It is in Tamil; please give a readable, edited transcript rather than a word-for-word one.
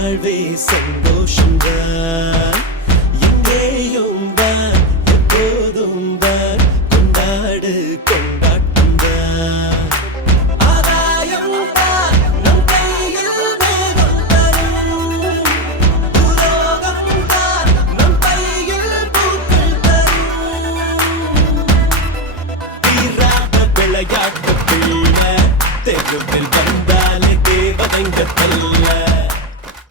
வாழ்வே சந்தோஷம்தான் எங்கேயும் தான் எப்போதும் தான் கொண்டாடு கொண்டாட்டம்தான் ஆதாயம் தான் நம் கையில் மேகம் தரும் துரோகம் தான் நம் கையில் பூக்கள் தரும் தீராத விளையாட்டு பிள்ளை தெருவில் வந்தாலே தேவதைங்க தல்ல